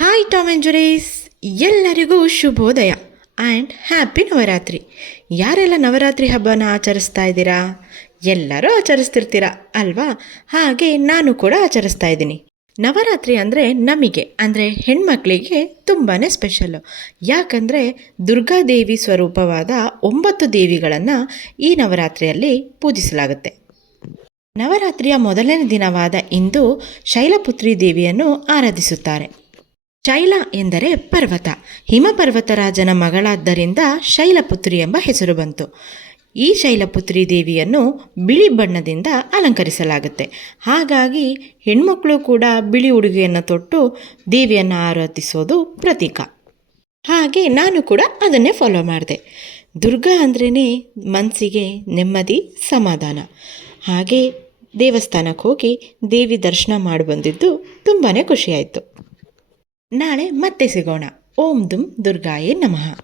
Hi Tom and ಜುರೇಸ್ ಎಲ್ಲರಿಗೂ ಶುಭೋದಯ and happy Navratri. ಯಾರೆಲ್ಲ ನವರಾತ್ರಿ ಹಬ್ಬನ ಆಚರಿಸ್ತಾ ಇದ್ದೀರಾ? ಎಲ್ಲರೂ ಆಚರಿಸ್ತಿರ್ತೀರಾ ಅಲ್ವಾ? ಹಾಗೆ ನಾನು ಕೂಡ ಆಚರಿಸ್ತಾ ಇದ್ದೀನಿ. ನವರಾತ್ರಿ ಅಂದರೆ ನಮಗೆ, ಅಂದರೆ ಹೆಣ್ಮಕ್ಳಿಗೆ ತುಂಬಾ ಸ್ಪೆಷಲ್ಲು ಯಾಕಂದರೆ ದುರ್ಗಾದೇವಿ ಸ್ವರೂಪವಾದ ಒಂಬತ್ತು ದೇವಿಗಳನ್ನು ಈ ನವರಾತ್ರಿಯಲ್ಲಿ ಪೂಜಿಸಲಾಗುತ್ತೆ. ನವರಾತ್ರಿಯ ಮೊದಲನೇ ದಿನವಾದ ಇಂದು ಶೈಲಪುತ್ರಿ ದೇವಿಯನ್ನು ಆರಾಧಿಸುತ್ತಾರೆ. ಶೈಲ ಎಂದರೆ ಪರ್ವತ. ಹಿಮಪರ್ವತರಾಜನ ಮಗಳಾದ್ದರಿಂದ ಶೈಲಪುತ್ರಿ ಎಂಬ ಹೆಸರು ಬಂತು. ಈ ಶೈಲಪುತ್ರಿ ದೇವಿಯನ್ನು ಬಿಳಿ ಬಣ್ಣದಿಂದ ಅಲಂಕರಿಸಲಾಗುತ್ತೆ. ಹಾಗಾಗಿ ಹೆಣ್ಮಕ್ಕಳು ಕೂಡ ಬಿಳಿ ಉಡುಗೆಯನ್ನು ತೊಟ್ಟು ದೇವಿಯನ್ನು ಆರಾಧಿಸೋದು ಪ್ರತೀಕ. ಹಾಗೆ ನಾನು ಕೂಡ ಅದನ್ನೇ ಫಾಲೋ ಮಾಡಿದೆ. ದುರ್ಗಾ ಅಂದ್ರೇ ಮನಸ್ಸಿಗೆ ನೆಮ್ಮದಿ, ಸಮಾಧಾನ. ಹಾಗೆ ದೇವಸ್ಥಾನಕ್ಕೆ ಹೋಗಿ ದೇವಿ ದರ್ಶನ ಮಾಡಿ ಬಂದಿದ್ದು ತುಂಬಾ ಖುಷಿಯಾಯಿತು. ನಾಳೆ ಮತ್ತೆ ಸಿಗೋಣ. ಓಂ ದುಂ ದುರ್ಗಾಯೇ ನಮಃ.